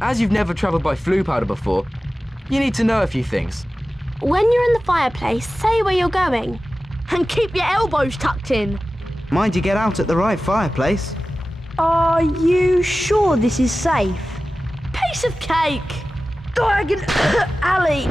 As you've never travelled by flue powder before, you need to know a few things. When you're in the fireplace, say where you're going. And keep your elbows tucked in. Mind you get out at the right fireplace. Are you sure this is safe? Piece of cake. Diagon Alley!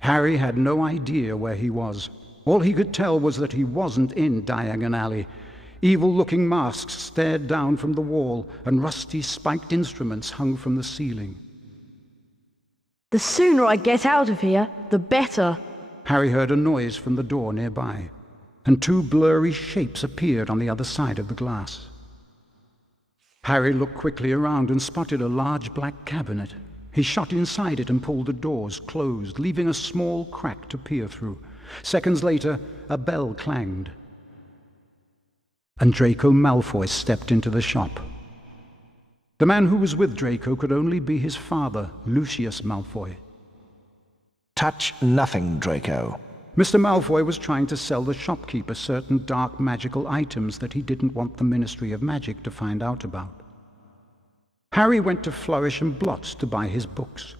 Harry had no idea where he was. All he could tell was that he wasn't in Diagon Alley. Evil-looking masks stared down from the wall, and rusty spiked instruments hung from the ceiling. The sooner I get out of here, the better. Harry heard a noise from the door nearby, and two blurry shapes appeared on the other side of the glass. Harry looked quickly around and spotted a large black cabinet. He shot inside it and pulled the doors closed, leaving a small crack to peer through. Seconds later, a bell clanged, and Draco Malfoy stepped into the shop. The man who was with Draco could only be his father, Lucius Malfoy. Touch nothing, Draco. Mr. Malfoy was trying to sell the shopkeeper certain dark magical items that he didn't want the Ministry of Magic to find out about. Harry went to Flourish and Blot to buy his books.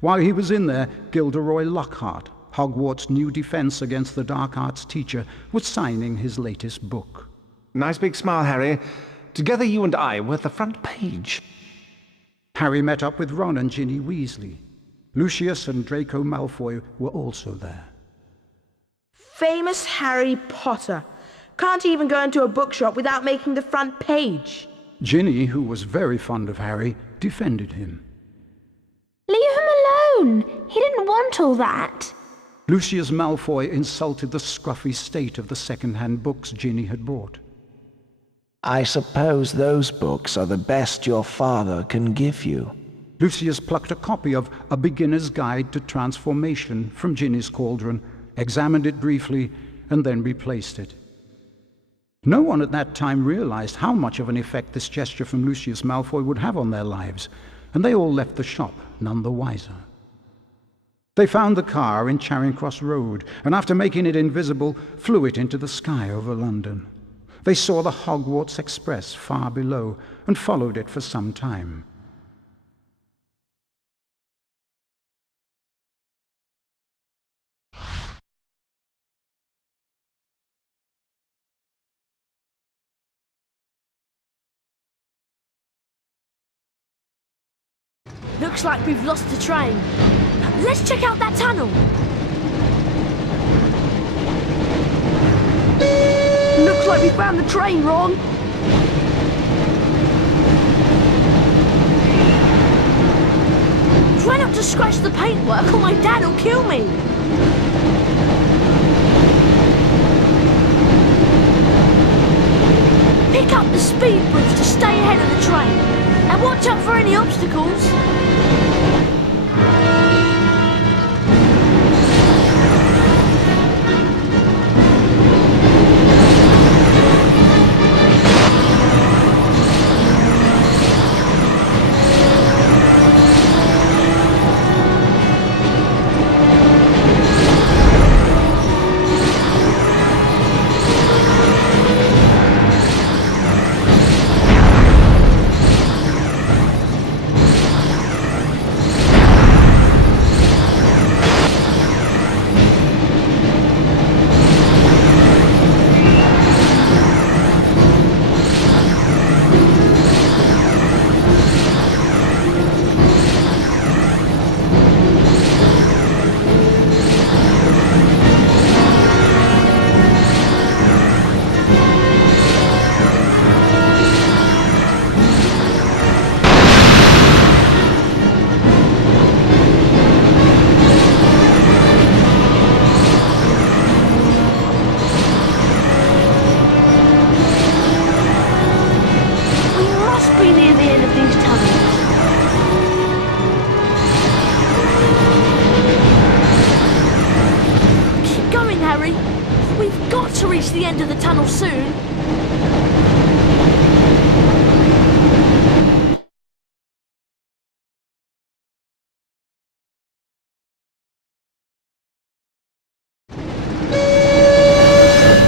While he was in there, Gilderoy Lockhart, Hogwarts' new defense against the dark arts teacher, was signing his latest book. Nice big smile, Harry. Together you and I were at the front page. Harry met up with Ron and Ginny Weasley. Lucius and Draco Malfoy were also there. Famous Harry Potter. Can't even go into a bookshop without making the front page. Ginny, who was very fond of Harry, defended him. Leave him alone. He didn't want all that. Lucius Malfoy insulted the scruffy state of the second-hand books Ginny had bought. I suppose those books are the best your father can give you. Lucius plucked a copy of A Beginner's Guide to Transformation from Ginny's cauldron, examined it briefly, and then replaced it. No one at that time realized how much of an effect this gesture from Lucius Malfoy would have on their lives, and they all left the shop none the wiser. They found the car in Charing Cross Road, and after making it invisible, flew it into the sky over London. They saw the Hogwarts Express far below, and followed it for some time. Looks like we've lost the train. Let's check out that tunnel. Looks like we found the train, Ron. Try not to scratch the paintwork or my dad will kill me. Pick up the speed bridge to stay ahead of the train. And watch out for any obstacles. the end of the tunnel soon.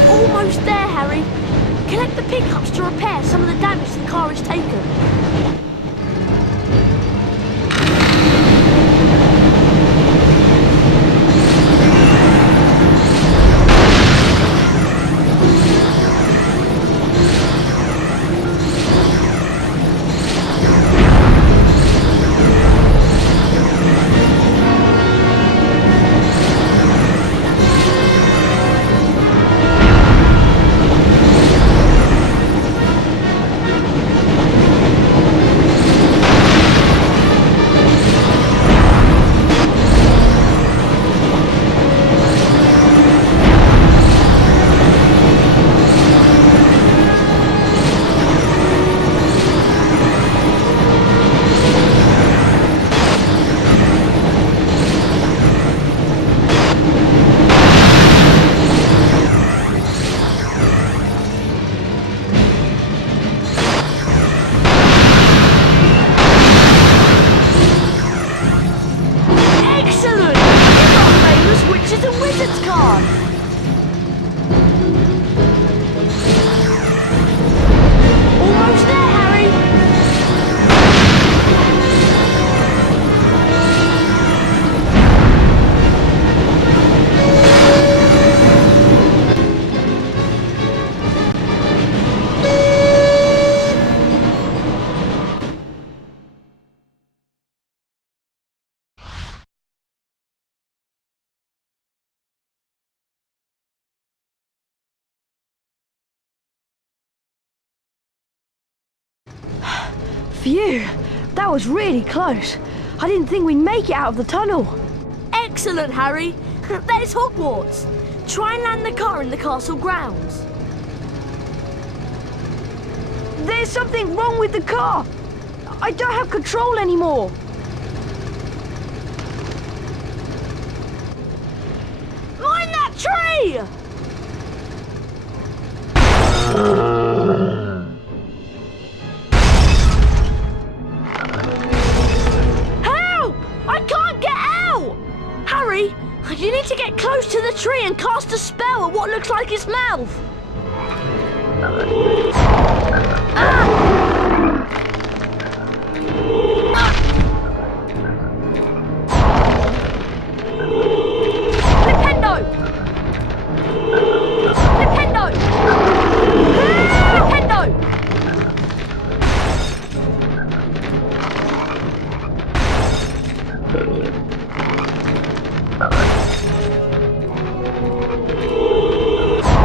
Almost there, Harry. Collect the pickups to repair some of the damage the car has taken. Phew, that was really close. I didn't think we'd make it out of the tunnel. Excellent, Harry. There's Hogwarts. Try and land the car in the castle grounds. There's something wrong with the car. I don't have control anymore. Mind that tree! Harry, you need to get close to the tree and cast a spell at what looks like its mouth. Flipendo! Flipendo!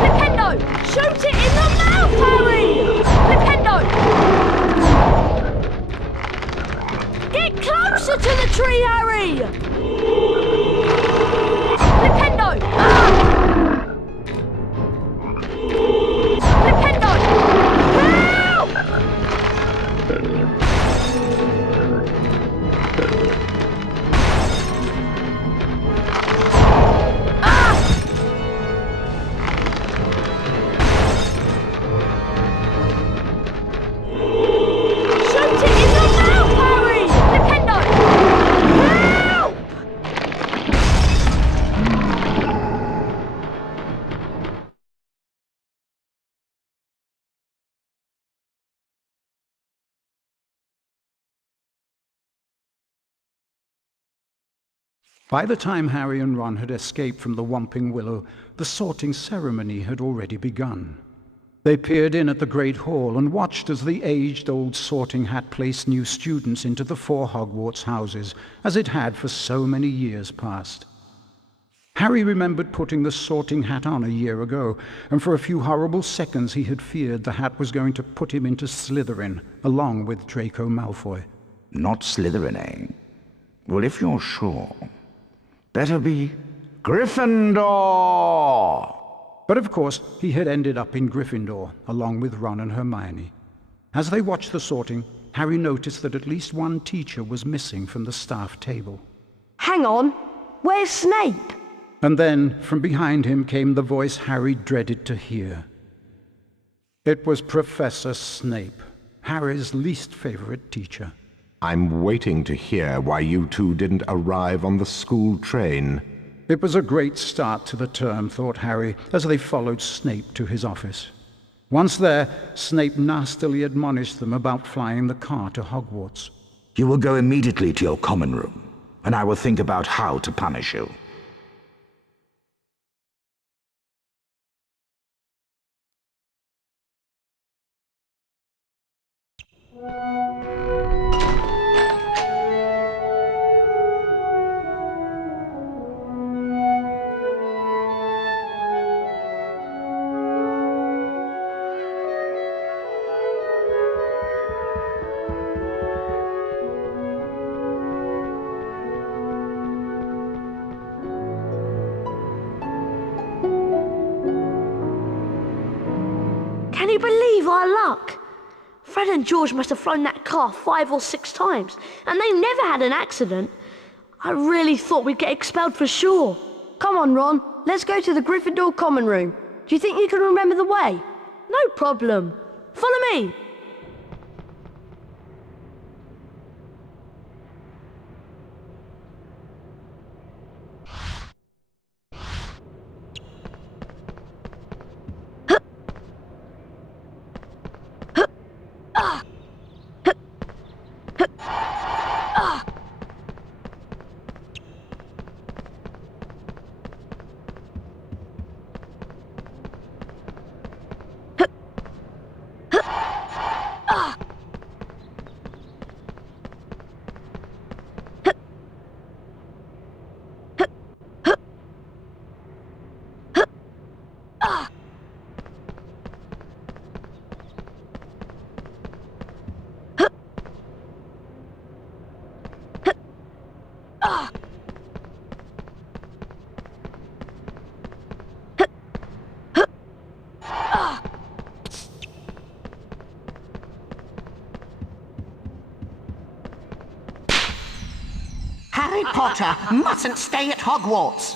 Flipendo! Shoot it in the mouth, Harry! Flipendo! Get closer to the tree, Harry! Flipendo! Flipendo! Help! By the time Harry and Ron had escaped from the Whomping Willow, the sorting ceremony had already begun. They peered in at the Great Hall and watched as the aged-old sorting hat placed new students into the 4 Hogwarts houses, as it had for so many years past. Harry remembered putting the sorting hat on a year ago, and for a few horrible seconds he had feared the hat was going to put him into Slytherin, along with Draco Malfoy. Not Slytherin, eh? Well, if you're sure, better be Gryffindor! But of course, he had ended up in Gryffindor, along with Ron and Hermione. As they watched the sorting, Harry noticed that at least one teacher was missing from the staff table. Hang on, where's Snape? And then, from behind him, came the voice Harry dreaded to hear. It was Professor Snape, Harry's least favorite teacher. I'm waiting to hear why you two didn't arrive on the school train. It was a great start to the term, thought Harry, as they followed Snape to his office. Once there, Snape nastily admonished them about flying the car to Hogwarts. You will go immediately to your common room, and I will think about how to punish you. Can you believe our luck? Fred and George must have flown that car 5 or 6 times, and they never had an accident. I really thought we'd get expelled for sure. Come on, Ron. Let's go to the Gryffindor common room. Do you think you can remember the way? No problem. Follow me. Harry Potter mustn't stay at Hogwarts.